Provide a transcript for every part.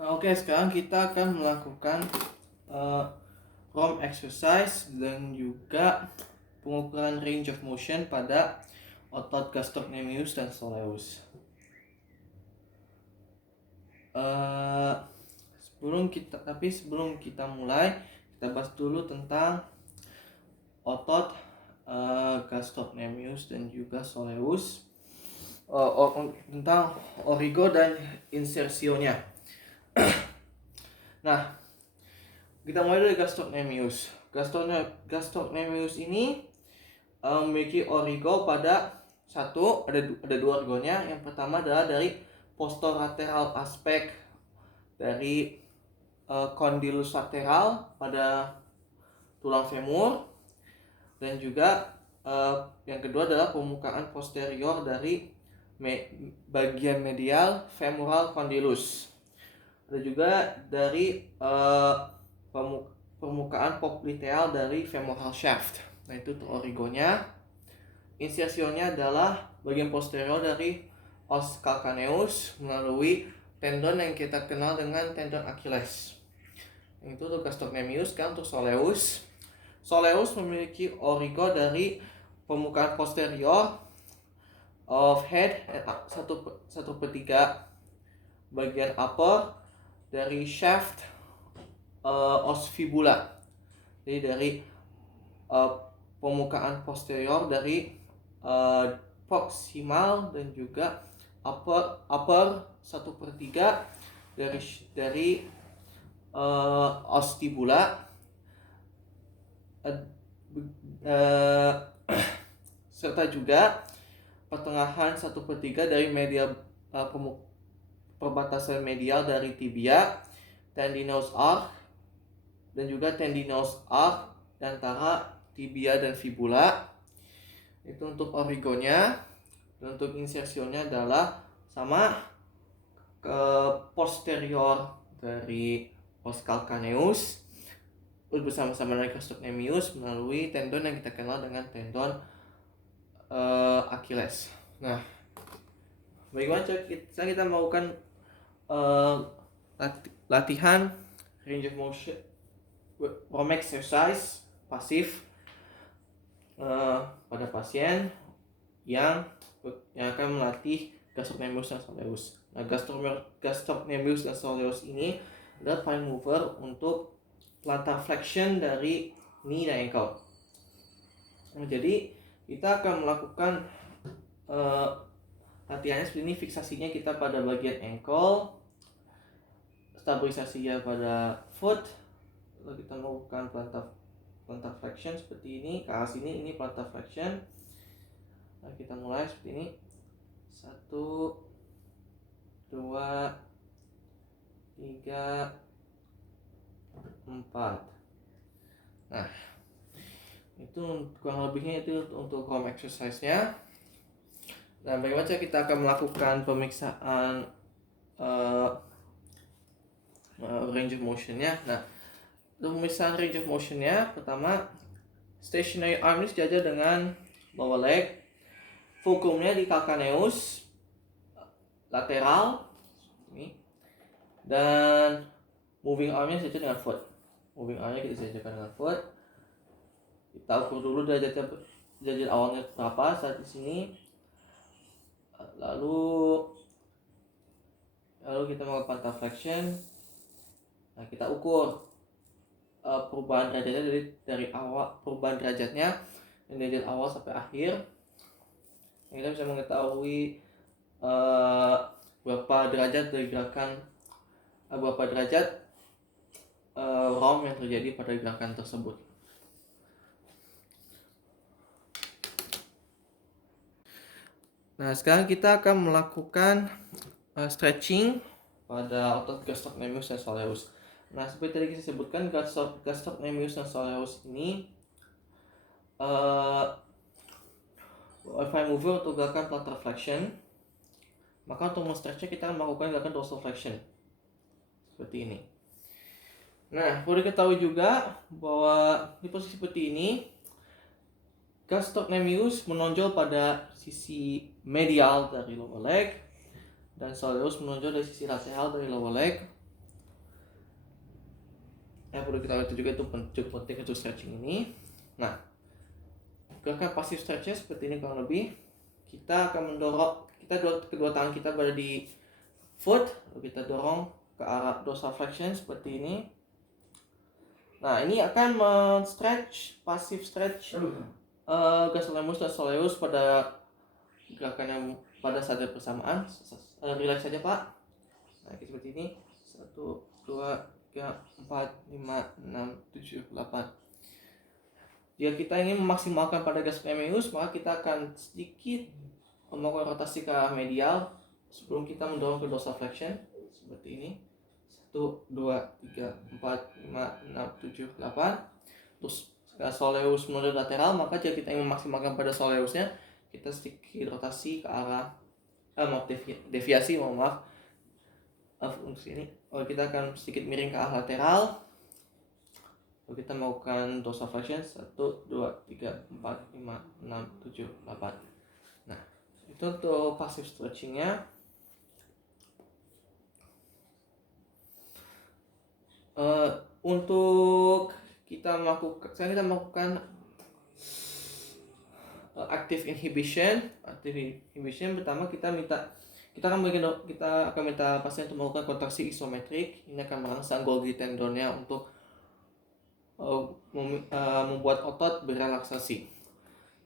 Oke, sekarang kita akan melakukan ROM exercise dan juga pengukuran range of motion pada otot gastrocnemius dan soleus. Sebelum kita mulai, kita bahas dulu tentang otot gastrocnemius dan juga soleus, tentang origo dan insersionya. Nah, kita mulai dari gastrocnemius. Gastrocnemius ini memiliki origo pada ada dua origonya. Yang pertama adalah dari posterolateral aspek dari condylus lateral pada tulang femur, dan juga yang kedua adalah permukaan posterior dari bagian medial femoral condylus. Ada juga dari permukaan popliteal dari femoral shaft. Nah, itu origonya. Insersionya adalah bagian posterior dari os calcaneus melalui tendon yang kita kenal dengan tendon Achilles. Itu untuk gastrocnemius. Kan untuk soleus. Soleus memiliki origo dari permukaan posterior of head 1/3 bagian upper dari shaft os fibula. Jadi dari permukaan posterior dari proximal dan juga upper 1/3 dari os tibula, serta juga pertengahan 1/3 dari medial, perbatasan medial dari tibia, tendinous arc, dan juga tendinous arc antara tibia dan fibula. Itu untuk origonya. Dan untuk insersionya adalah sama ke posterior dari os calcaneus bersama-sama dengan gastrocnemius melalui tendon yang kita kenal dengan tendon Achilles. Nah, bagaimana kita melakukan latihan range of motion ROM exercise pasif pada pasien yang akan melatih gastrocnemius dan soleus. Nah, gastrocnemius dan soleus ini adalah prime mover untuk plantar flexion dari knee dan ankle. Nah, jadi kita akan melakukan latihannya seperti ini. Fiksasinya kita pada bagian ankle, stabilisasinya pada foot, lalu kita melakukan plantar flexion seperti ini. Ke arah sini, ini plantar flexion. Nah, kita mulai seperti ini. 1, 2, 3, 4. Nah, itu kurang lebihnya itu untuk ROM exercise-nya. Nah, bagaimana kita akan melakukan pemeriksaan range of motion-nya. Nah, untuk pemeriksaan range of motion-nya, pertama, stationary arm ini sejajar dengan lower leg. Fulcrumnya di calcaneus lateral ini, dan moving armnya sejajar dengan foot. Moving armnya kita sejajarkan dengan foot. Kita ukur dulu derajat awalnya berapa saat di sini. Lalu kita melakukan plantar flexion. Nah, kita ukur perubahan derajatnya dari awal, perubahan derajatnya dari awal sampai akhir. Kita bisa mengetahui berapa derajat dari gerakan, berapa derajat ROM yang terjadi pada gerakan tersebut. Nah, sekarang kita akan melakukan stretching pada otot gastrocnemius dan soleus. Nah, seperti tadi kita sebutkan, gastrocnemius dan soleus ini fine mover untuk gerakan plantar flexion. Maka untuk men-stretchnya kita melakukan gerakan dorsal flexion seperti ini. Nah, perlu diketahui juga bahwa di posisi seperti ini, gastrocnemius menonjol pada sisi medial dari lower leg, dan soleus menonjol dari sisi lateral dari lower leg. Yang perlu kita lihat juga itu cukup penting untuk stretching ini. Nah, gerakan pasif stretchnya seperti ini kurang lebih. Kita akan mendorong, kedua tangan kita berada di foot, lalu kita dorong ke arah dorsal flexion seperti ini. Nah, ini akan men-stretch, pasif stretch gastrocnemius dan soleus pada gerakan yang pada saat yang bersamaan. Relax saja Pak. Nah, seperti ini. 1, 2, 3, 4, 5, 6, 7, 8. Jika kita ingin memaksimalkan pada gastrocnemius, maka kita akan sedikit melakukan rotasi ke arah medial sebelum kita mendorong ke dorsal flexion seperti ini. 1, 2, 3, 4, 5, 6, 7, 8. Terus soleus menuju lateral, maka jika kita ingin memaksimalkan pada soleusnya, kita sedikit rotasi ke arah deviasi fungsi ini. Kita akan sedikit miring ke arah lateral. Lalu kita melakukan dorsal flexion 1, 2, 3, 4, 5, 6, 7, 8. Nah, itu untuk passive stretchingnya. Untuk kita melakukan active inhibition. Pertama kita akan minta pasien untuk melakukan kontraksi isometrik. Ini akan merangsang Golgi tendonnya untuk membuat otot berelaksasi.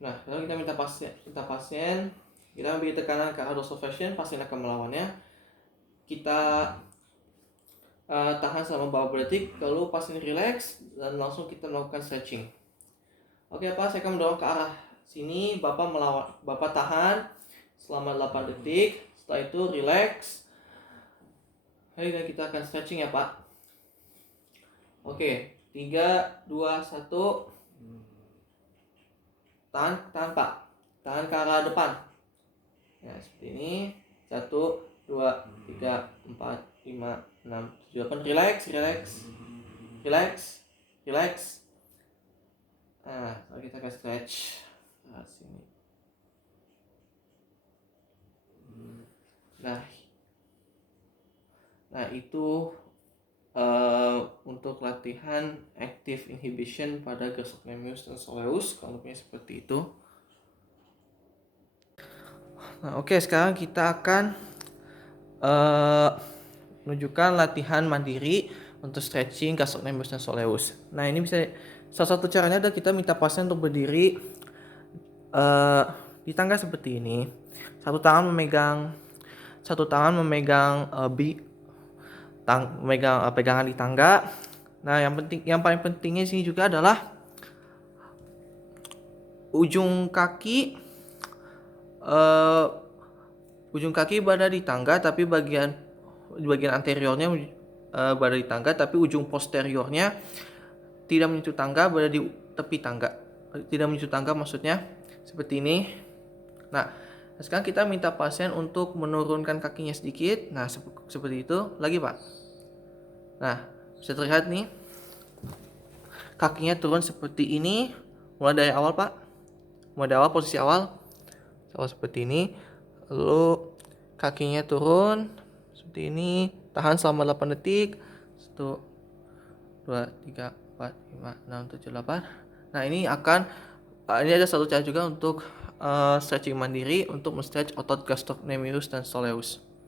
Nah, lalu kita minta pasien kita memberi tekanan ke arah dorsal flexion, pasien akan melawannya. Kita tahan selama beberapa detik, lalu pasien relax dan langsung kita melakukan stretching. Oke Pak, saya akan mendorong ke arah sini, Bapak tahan selama 8 detik. Setelah itu relax. Dan kita akan stretching ya Pak. Oke, 3, 2, 1. Tahan Pak. Tahan ke arah depan. Ya, seperti ini. 1, 2, 3, 4, 5, 6, 7, 8. Relax. Nah, kita akan stretch. Sini. Nah itu untuk latihan active inhibition pada gastrocnemius dan soleus, kalau lebihnya seperti itu. Nah, oke, sekarang kita akan menunjukkan latihan mandiri untuk stretching gastrocnemius dan soleus. Nah, ini bisa salah satu caranya adalah kita minta pasien untuk berdiri di tangga seperti ini. Satu tangan memegang pegangan di tangga. Nah, yang paling pentingnya sini juga adalah ujung kaki berada di tangga, tapi bagian anteriornya berada di tangga, tapi ujung posteriornya tidak menyentuh tangga, berada di tepi tangga. Tidak menyentuh tangga maksudnya seperti ini. Nah, sekarang kita minta pasien untuk menurunkan kakinya sedikit. Nah, seperti itu. Lagi Pak. Nah, bisa terlihat nih. Kakinya turun seperti ini. Mulai dari awal Pak. Posisi awal. Seperti ini. Lalu kakinya turun seperti ini. Tahan selama 8 detik. 1, 2, 3, 4, 5, 6, 7, 8. Nah, ini ada satu cara juga untuk stretching mandiri untuk men-stretch otot gastrocnemius dan soleus.